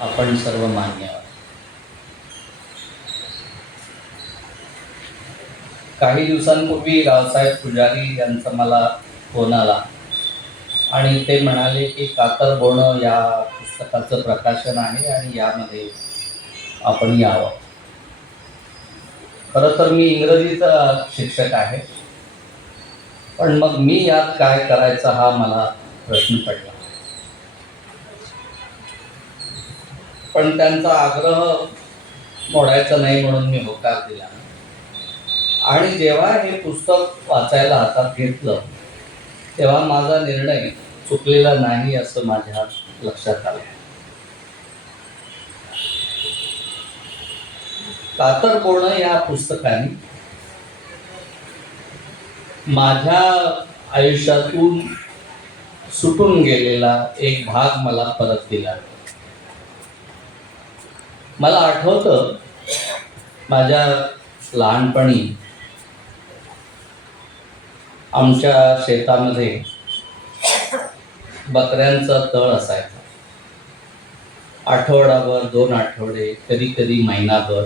आपण सर्व मान्य काही दिवसांपूर्वी रावसाहेब पुजारी यांचा मला फोन आला आणि ते म्हणाले की कातर बोणं या पुस्तकाचं प्रकाशन आहे आणि यामध्ये आपण यावं. खरं तर मी इंग्रजीचा शिक्षक आहे. पण मग मी यात काय करायचा हा मला प्रश्न पडला. पण त्यांचा आग्रह मोडायचा नाही म्हणून मी होकार दिला. आणि जेव्हा हे पुस्तक वाचायला हातात घेतलं तेव्हा माझा निर्णय चुकलेला नाही असं माझ्या लक्षात आलं. कातरपूर्ण या पुस्तकाने माझ्या आयुष्यातून सुटून गेलेला एक भाग मला परत दिला. मला आठवतं माझ्या लहानपणी आमच्या शेतामध्ये बकऱ्यांचा तळ असायचा. आठवडाभर दोन आठवडे कधी कधी महिनाभर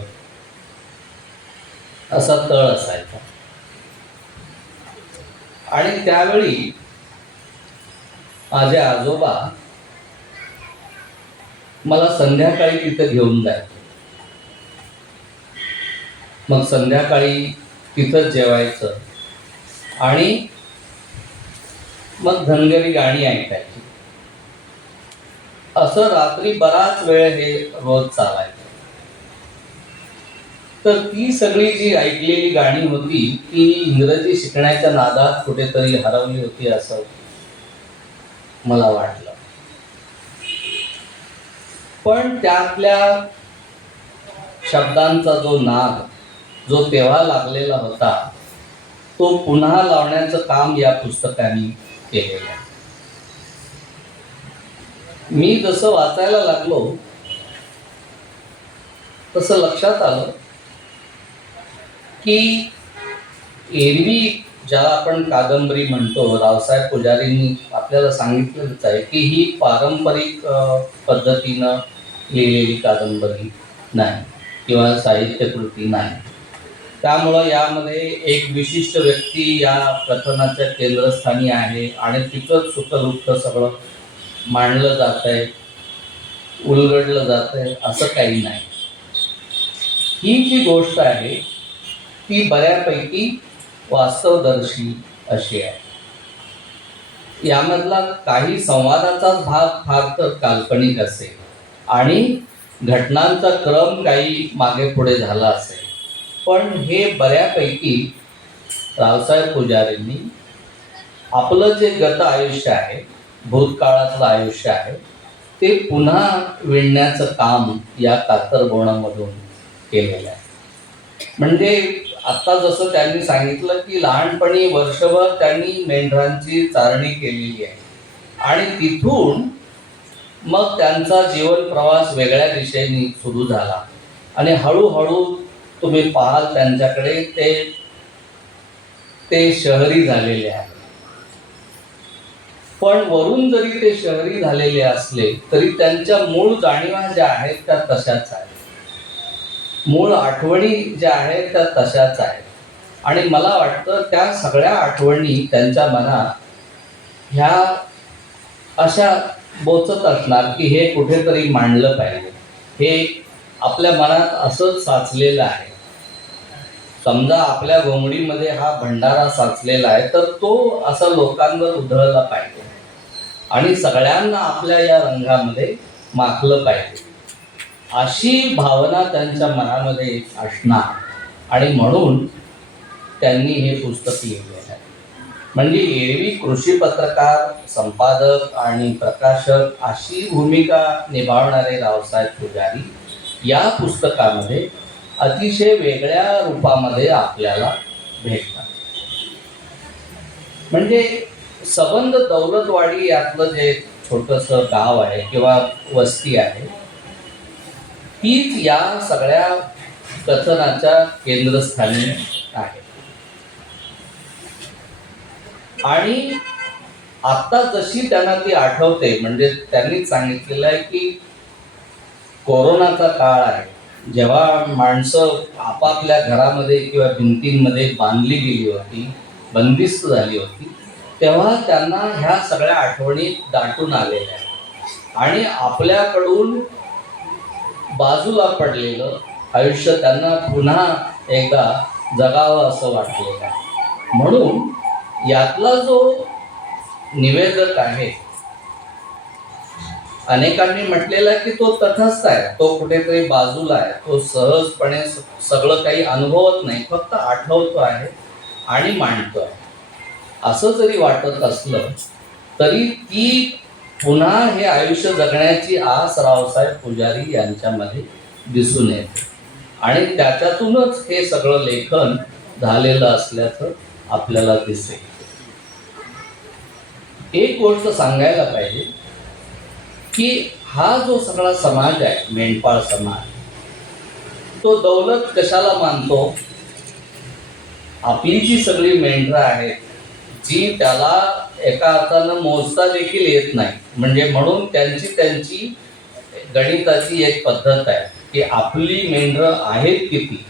असा तळ असायचा. आणि त्यावेळी माझे आजोबा मला संध्याकाळी तिथं घेऊन जायचं मग संध्याकाळी तिथंच जेवायचं. आणि मग धनगरी गाणी ऐकायची. असं रात्री बराच वेळ हे रोज चालायचं. तर ती सगळी जी ऐकलेली गाणी होती ती इंग्रजी शिकण्याच्या नादात कुठेतरी हरवली होती असं मला वाटलं. पण त्यातल्या शब्दांचा जो नाद जो तेव्हा लागलेला होता तो पुन्हा लावण्याचं काम या पुस्तकाने केलेलं आहे. मी जसं वाचायला लागलो तसं लक्षात आलं की एरवी ज्याला आपण कादंबरी म्हणतो रावसाहेब पुजारींनी आपल्याला सांगितलेलंच आहे की ही पारंपरिक पद्धतीनं लिहिलेली कादंबरी नाही किंवा साहित्यकृती नाही. त्यामुळं यामध्ये एक विशिष्ट व्यक्ती या कथनाच्या केंद्रस्थानी आहे आणि तिथंच सुखदुःख सगळं मांडलं जात आहे उलगडलं जात आहे असं काही नाही. ही जी गोष्ट आहे ती बऱ्यापैकी वास्तवदर्शी अशी आहे. यामधला काही संवादाचाच भाग फार तर काल्पनिक असेल. आणि घटनांचा क्रम काही मागे पुढे झाला असेल. पण हे बऱ्यापैकी रावसाहेब पुजारींनी आपलं जे गत आयुष्य आहे भूतकाळातलं आयुष्य आहे ते पुन्हा विणण्याचं काम या कातरबोणामधून केलेलं आहे. म्हणजे आता जसं त्यांनी सांगितलं की लहानपणी वर्षभर त्यांनी मेंढरांची चारणी केलेली आहे. आणि तिथून मग त्यांचा जीवन प्रवास वेगळ्या दिशेने सुरू झाला. आणि हळूहळू तुम्ही पाहाल त्यांच्याकडे ते ते शहरी झालेले आहे पण वरून जरी ते शहरी झालेले असले तरी त्यांच्या मूळ जाणीवा ज्या आहेत त्या तशाच आहेत. मूळ आठवणी ज्या आहेत त्या तशाच आहेत. आणि मला वाटतं त्या सगळ्या आठवणी त्यांच्या मनात ह्या अशा बोचत असणार की हे कुठेतरी मांडलं पाहिजे. हे आपल्या मनात असंच साचलेलं आहे. समजा आपल्या घोंगडीमध्ये हा भंडारा साचलेला आहे तर तो असा लोकांवर उधळला पाहिजे. आणि सगळ्यांना आपल्या या रंगामध्ये माखलं पाहिजे. अशी भावना त्यांच्या मनामध्ये असणार. आणि म्हणून त्यांनी हे पुस्तक लिहिलेलं आहे. म्हणजे एरवी कृषी पत्रकार संपादक आणि प्रकाशक अशी भूमिका निभावणारे रावसाहेब पुजारी या पुस्तकामध्ये अतिशय वेगळ्या रूपामध्ये आपल्याला भेटतात. म्हणजे सबंध दौलतवाडी यातलं जे छोटंसं गाव आहे किंवा वस्ती आहे हीच या सगळ्या कथनाच्या केंद्रस्थानी आहे. आणि आता जशी त्यांना ती आठवते म्हणजे त्यांनीच सांगितलेलं आहे की कोरोनाचा काळ आहे. जेव्हा माणसं आपापल्या घरामध्ये किंवा भिंतींमध्ये बांधली गेली होती बंदिस्त झाली होती तेव्हा त्यांना ह्या सगळ्या आठवणी दाटून आलेल्या आहेत. आणि आपल्याकडून बाजूला पडलेलं आयुष्य त्यांना पुन्हा एकदा जगावं असं वाटलेलं आहे. म्हणून यातला जो निवेदक आहे अनेकांनी म्हटलेला आहे की तो तटस्थ आहे तो कुठेतरी बाजूला आहे तो सहजपणे सगळं काही अनुभवत नाही फक्त आठवतो आहे आणि मांडतो आहे. असं जरी वाटत असलं तरी ती पुन्हा हे आयुष्य जगण्याची आस रावसाहेब पुजारी यांच्यामध्ये दिसून येते. आणि त्याच्यातूनच हे सगळं लेखन झालेलं असल्याचं आपल्याला दिसेल एक गोष्ट सांगायला पाहिजे की हा जो सगळा समाज आहे मेंढपाळ समाज तो दौलत कशाला मानतो? आपली जी सगळी मेंढरं आहेत जी त्याला एका अर्थानं मोजता देखील येत नाही. म्हणजे म्हणून त्यांची त्यांची गणिताची एक पद्धत आहे की आपली मेंढरं आहेत किती?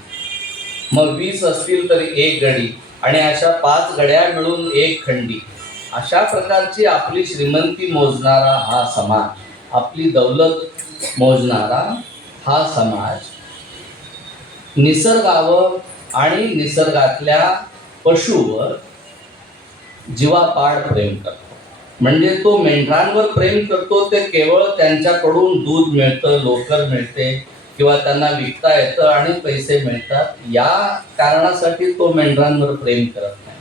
मग वीस असतील तर एक गडी आणि अशा पाच गड्या मिळून एक खंडी. अशा प्रकारची आपली श्रीमंती मोजणारा हा समाज आपली दौलत मोजणारा हा समाज. निसर्गावर आणि निसर्गातल्या पशुवर जीवापाड प्रेम करतो. म्हणजे तो मेंढरांवर प्रेम करतो ते केवळ त्यांच्याकडून दूध मिळतं लोकर मिळते किंवा त्यांना विकता येतं आणि पैसे मिळतात. या कारणासाठी तो मेंढरांवर प्रेम करत नाही.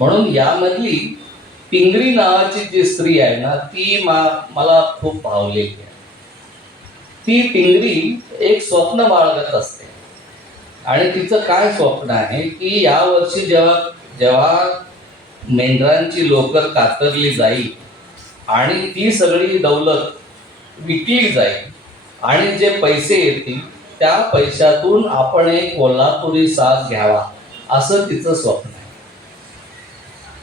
म्हणून यामधली पिंगरी नावाची जी स्त्री आहे ना ती मा मला खूप भावलेली आहे. ती पिंगरी एक स्वप्न बाळगत असते. आणि तिचं काय स्वप्न आहे की यावर्षी जेव्हा जेव्हा मेंढरांची लोकर कातरली जाईल आणि ती सगळी दौलत विकली जाईल. आणि जे पैसे येतील त्या पैशातून आपण एक कोल्हापुरी साज घ्यावा असं तिचं स्वप्न आहे.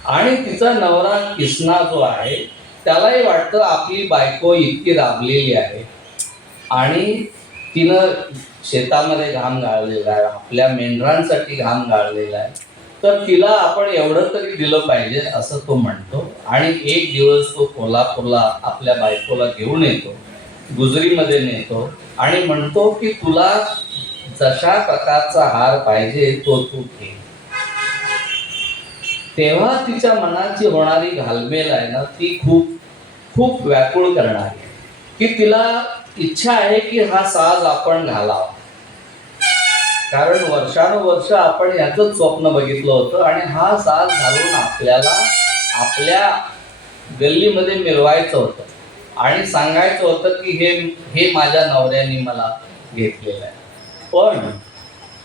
आणि तिचा नवरा किसना जो आहे त्यालाही वाटतं आपली बायको इतकी राबलेली आहे. आणि तिनं शेतामध्ये घाम गाळलेला आहे आपल्या मेंढरांसाठी घाम गाळलेला आहे. तर तिला आपण एवढं तरी दिलं पाहिजे असं तो म्हणतो. आणि एक दिवस तो कोल्हापूरला आपल्या बायकोला घेऊन येतो गुजरीमध्ये नेतो आणि म्हणतो की तुला जशा प्रकारचा हार पाहिजे तो तू घे. तेव्हा तिच्या मनाची होणारी घालमेल आहे ना ती खूप खूप व्याकुळ करणारी आहे. की तिला इच्छा आहे की हा साज आपण घालावा. कारण वर्षानुवर्ष आपण याचंच स्वप्न बघितलं होतं आणि हा साज घालून आपल्याला आपल्या गल्लीमध्ये मिरवायचं होतं. आणि सांगायचं होतं की हे हे माझ्या नवऱ्याने मला घेतलेलं आहे. पण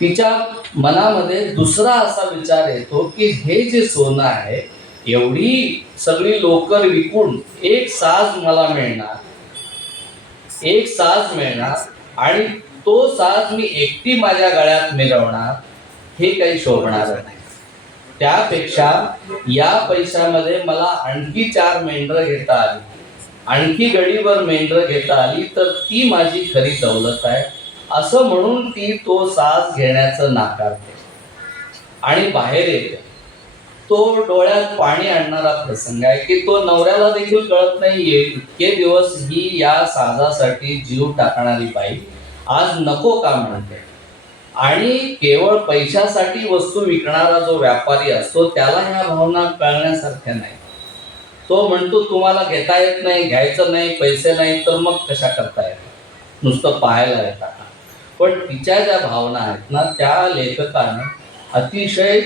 तिच्या मनामध्ये दुसरा असा विचार येतो की हे जे सोनं आहे एवढी सगळी लोकर विकून एक साज मला मिळणार. एक साज मिळणार आणि तो साज मी एकटी माझ्या गळ्यात मिरवणार हे काही शोभणार नाही. त्यापेक्षा या पैशामध्ये मला आणखी चार मेंढरं घेता आली. आणखी गडीवर मेंढरं घेता आली तर ती माझी खरी दौलत आहे. असं म्हणून ती तो साज घेण्याचं नाकारते आणि बाहेर येते. तो डोळ्यात पाणी आणणारा प्रसंग आहे की तो नवऱ्याला देखील कळत नाहीये इतके दिवस ही या साजासाठी जीव टाकणारी बाई आज नको का म्हणते? आणि केवळ पैशासाठी वस्तू विकणारा जो व्यापारी असतो त्याला ह्या भावना कळण्यासारख्या नाही. तो म्हणतो तुम्हाला घेता येत नाही घ्यायचं नाही पैसे नाही तर मग कशा करता येतात? नुसतं पाहायला येतात. पण तिच्या ज्या भावना आहेत ना त्या लेखकानं अतिशय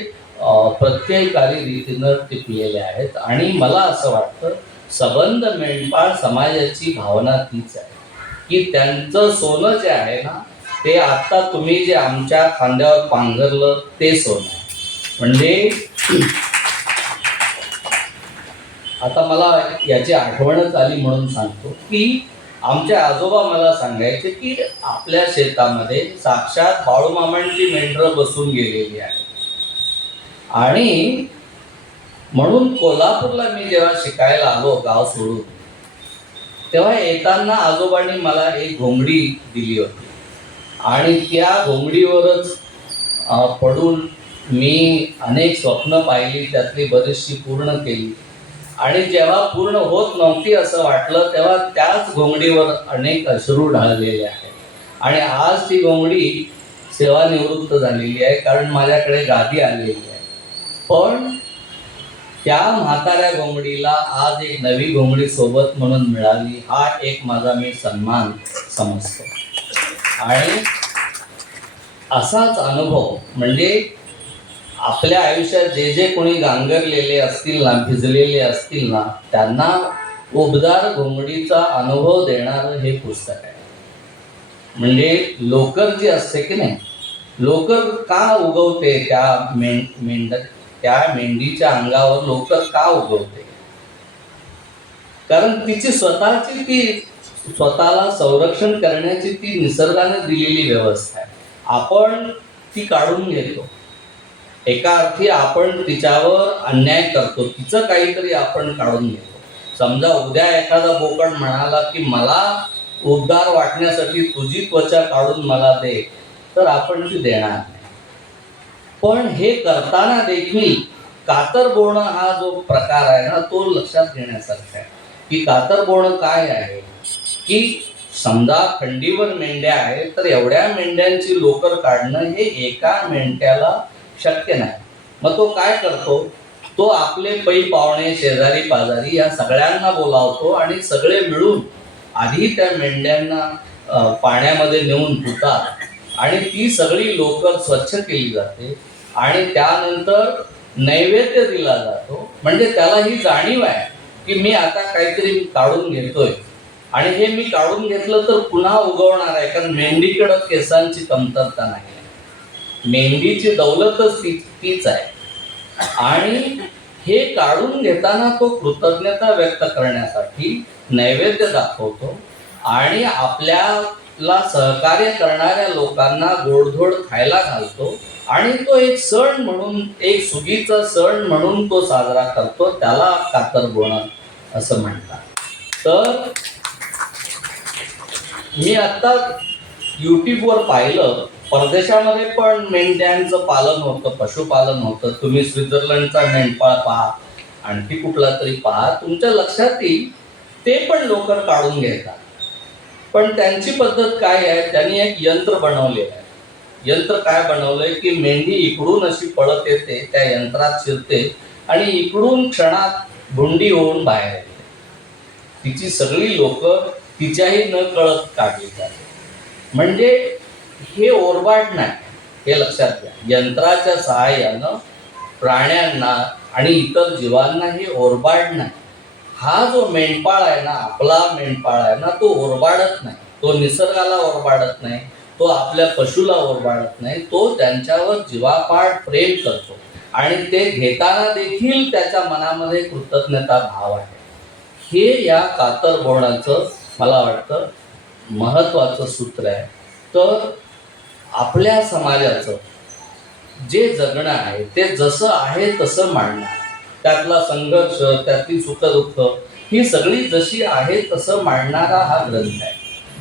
प्रत्ययकारी रीतीनं टिपलेल्या आहेत. आणि मला असं वाटतं सबंध मेंढपाळ समाजाची भावना तीच आहे. की त्यांचं सोनं जे आहे ना ते आत्ता तुम्ही जे आमच्या खांद्यावर पांघरलं ते सोनं म्हणजे आता मला याची आठवणच आली म्हणून सांगतो की आमचे आजोबा मला सांगायचे की आपल्या शेतामध्ये साक्षात बाळूमामांची मेंढरं बसून गेलेली आहे आणि म्हणून कोल्हापूरला मी जेव्हा शिकायला आलो गाव सोडून तेव्हा येताना आजोबांनी मला एक घोंगडी दिली होती. आणि त्या घोंगडीवरच पडून मी अनेक स्वप्न पाहिली त्यातली बरीचशी पूर्ण केली. आणि जेव्हा पूर्ण होत नव्हती असं वाटलं तेव्हा त्याच घोंगडीवर अनेक अश्रू ढाळलेले आहेत. आणि आज ती घोंगडी सेवानिवृत्त झालेली आहे कारण माझ्याकडे गादी आलेली आहे. पण त्या म्हाताऱ्या घोंगडीला आज एक नवी घोंगडी सोबत म्हणून मिळाली. हा एक माझा मी सन्मान समजतो. आणि असाच अनुभव म्हणजे आपल्या आयुष्यात जे जे कोणी गांगरलेले असतील ना भिजलेले असतील ना त्यांना उबदार घोंगडीचा अनुभव देणारं हे पुस्तक आहे. म्हणजे लोकर जी असते की नाही लोकर का उगवते त्या मेंढ मेंढ त्या मेंढीच्या अंगावर लोकर का उगवते? कारण तिची स्वतःची ती स्वतःला संरक्षण करण्याची ती निसर्गाने दिलेली व्यवस्था आहे. आपण ती काढून घेतो. एका अर्थी आपण तिच्यावर अन्याय करतो. तिचं काहीतरी आपण काढून घेतो. समजा उद्या एखादा बोकड म्हणाला की मला उबदार वाटण्यासाठी तुझी त्वचा काढून मला दे तर आपण ती देणार नाही. पण हे करताना देखील कातर बोणं हा जो प्रकार आहे ना तो लक्षात घेण्यासारखा आहे. की कातर बोणं काय आहे? की समजा खंडीवर मेंढ्या आहेत तर एवढ्या मेंढ्यांची लोकर काढणं हे एका मेंढ्याला शक्य नाही. मग तो काय करतो? तो आपले पै पाहुणे शेजारी पाजारी या सगळ्यांना बोलावतो आणि सगळे मिळून आधी त्या मेंढ्यांना पाण्यामध्ये नेऊन धुतात आणि ती सगळी लोकर स्वच्छ केली जाते. आणि त्यानंतर नैवेद्य दिला जातो. म्हणजे त्याला ही जाणीव आहे की मी आता काहीतरी काढून घेतोय. आणि हे मी काढून घेतलं तर पुन्हा उगवणार आहे. कारण मेंढीकडं केसांची कमतरता नाही आहे. मेंढीची दौलतच ती तीच आहे. आणि हे काढून घेताना तो कृतज्ञता व्यक्त करण्यासाठी नैवेद्य दाखवतो. आणि आपल्या ला सहकार्य करणाऱ्या लोकांना गोडधोड खायला घालतो आणि तो एक सण म्हणून एक सुगीचा सण म्हणून तो साजरा करतो त्याला कातर असं म्हणतात. तर मी आता युट्यूबवर पाहिलं परदेशामध्ये पण मेंढ्यांचं पालन होतं पशुपालन होतं. तुम्ही स्वित्झर्लंडचा मेंढपाळ पहा आणखी कुठला तरी पहा. तुमच्या लक्षात येईल ते पण लोकर काढून घेतात. पण त्यांची पद्धत काय आहे? त्यांनी एक यंत्र बनवले आहे. यंत्र काय बनवलंय? की मेंढी इकडून अशी पळत येते त्या यंत्रात शिरते आणि इकडून क्षणात भुंडी होऊन बाहेर येते. तिची सगळी लोक तिच्याही न कळत काढली जाते म्हणजे हे ओरबाड नाही. हे लक्षात घ्या. यंत्राच्या सहाय्यानं प्राण्यांना आणि इतर जीवांना हे ओरबाड नाही. हा जो मेंढपाळ आहे ना आपला मेंढपाळ आहे ना तो ओरबाडत नाही. तो निसर्गाला ओरबाडत नाही तो आपल्या पशुला ओरबाडत नाही तो त्यांच्यावर जीवापाड प्रेम करतो. आणि ते घेताना देखील त्याच्या मनामध्ये कृतज्ञता भाव आहे. हे या कातर बोर्डाचं मला वाटतं महत्त्वाचं सूत्र आहे. तर आपल्या समाजाचं जे जगणं आहे ते जसं आहे तसं मांडणं त्यातला संघर्ष त्यातली सुखदुःख ही सगळी जशी आहे तसं मांडणारा हा ग्रंथ आहे.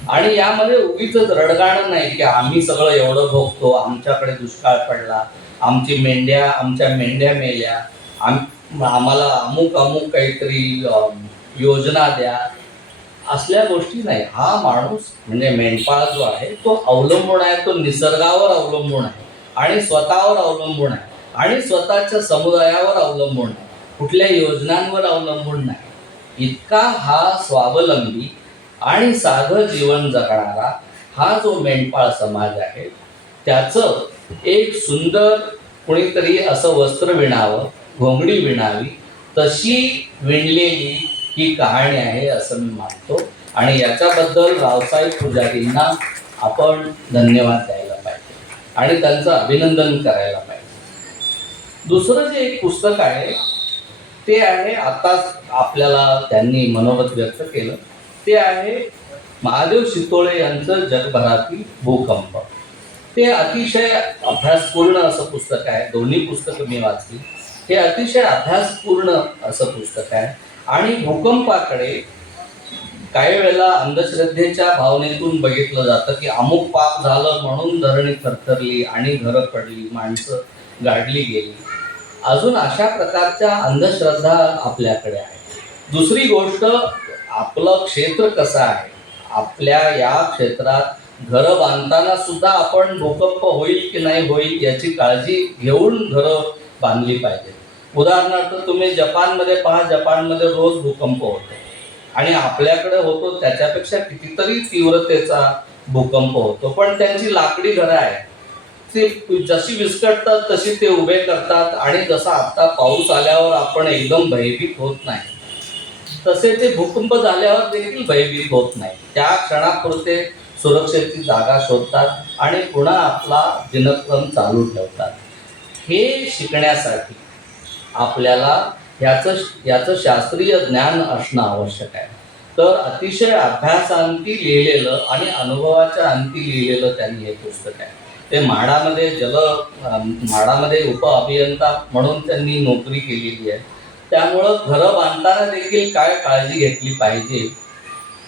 आणि यामध्ये उगीच रडगाणं नाही की आम्ही सगळं एवढं भोगतो आमच्याकडे दुष्काळ पडला आमची मेंढ्या आमच्या मेंढ्या मेल्या आम आम्हाला अमुक अमुक काहीतरी योजना द्या असल्या गोष्टी नाही. हा माणूस म्हणजे मेंढपाळ जो आहे तो अवलंबून आहे तो निसर्गावर अवलंबून आहे आणि स्वतःवर अवलंबून आहे आणि स्वतःच्या समुदायावर अवलंबून आहे. कुठल्या योजनांवर अवलंबून नाही. इतका हा स्वावलंबी आणि साधं जीवन जगणारा हा जो मेंढपाळ समाज आहे त्याचं एक सुंदर कुणीतरी असं वस्त्र विणावं घोंगडी विणावी तशी विणलेली ही कहाणी आहे असं मी मानतो. आणि याच्याबद्दल रावसाहेब पुजारींना आपण धन्यवाद द्यायला पाहिजे आणि त्यांचं अभिनंदन करायला पाहिजे. दुसरं जे एक पुस्तक आहे ते आहे आताच आपल्याला त्यांनी मनोगत व्यक्त केलं. ते आहे महादेव शितोळे यांचं जगभरातील भूकंप. ते अतिशय अभ्यासपूर्ण असं पुस्तक आहे. दोन्ही पुस्तकं मी वाचली. हे अतिशय अभ्यासपूर्ण असं पुस्तक आहे. आणि भूकंपाकडे काही वेळेला अंधश्रद्धेच्या भावनेतून बघितलं जातं की अमुक पाप झालं म्हणून धरणी थरथरली आणि घरं पडली माणसं गाडली गेली. अजून अशा प्रकारच्या अंधश्रद्धा आपल्याकडे आहे. दुसरी गोष्ट आपलं क्षेत्र कसं आहे? आपल्या या क्षेत्रात घरं बांधताना सुद्धा आपण भूकंप होईल की नाही होईल याची काळजी घेऊन घरं बांधली पाहिजे. उदाहरणार्थ तुम्ही जपानमध्ये पहा जपानमध्ये रोज भूकंप होतो. आणि आपल्याकडे होतो त्याच्यापेक्षा कितीतरी तीव्रतेचा भूकंप होतो. पण त्यांची लाकडी घरं आहेत. ते जशी विस्कटतात तशी ते उभे करतात आणि जसा आता पाऊस आल्यावर आपण एकदम भयभीत होत नाही तसे ते भूकंप झाल्यावर देखील भयभीत होत नाही. त्या क्षणापुरते सुरक्षेची जागा शोधतात आणि पुन्हा आपला दिनक्रम चालू ठेवतात. हे शिकण्यासाठी आपल्याला याचं याचं शास्त्रीय ज्ञान असणं आवश्यक आहे. तर अतिशय अभ्यासांती लिहिलेलं आणि अनुभवाच्या अंती लिहिलेलं त्यांनी हे पुस्तक आहे. ते म्हाडामध्ये जल म्हाडामध्ये उप अभियंता म्हणून त्यांनी नोकरी केलेली आहे. त्यामुळं घरं बांधताना देखील काय काळजी घेतली पाहिजे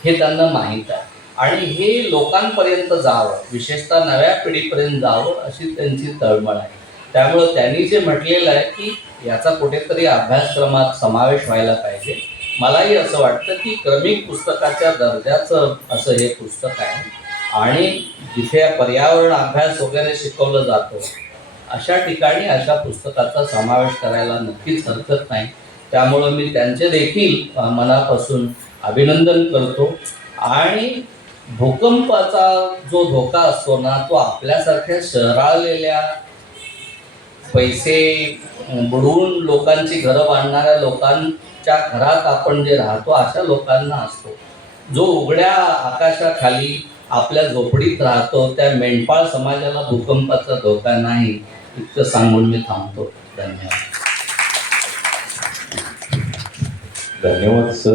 हे त्यांना माहीत आहे. आणि हे लोकांपर्यंत जावं विशेषतः नव्या पिढीपर्यंत जावं अशी त्यांची तळमळ आहे. त्यामुळं त्यांनी जे म्हटलेलं आहे की याचा कुठेतरी अभ्यासक्रमात समावेश व्हायला पाहिजे. मलाही असं वाटतं की क्रमिक पुस्तकाच्या दर्जाचं असं हे पुस्तक आहे. आणि जिथे पर्यावरण अभ्यास वगैरे शिकवलं जातो अशा ठिकाणी अशा पुस्तकाचा समावेश करायला नक्कीच हरकत नाही. त्यामुळं मी त्यांचे देखील मनापासून अभिनंदन करतो. आणि भूकंपाचा जो धोका असतो ना तो आपल्यासारख्या शहरालेल्या पैसे बुडवून लोकांची घरं बांधणाऱ्या लोकांच्या घरात आपण जे राहतो अशा लोकांना असतो. जो उघड्या आकाशाखाली आपल्या झोपडीत राहतो त्या मेंढपाळ समाजाला भूकंपाचा धोका नाही इतकं सांगून मी थांबतो. धन्यवाद. धन्यवाद सर.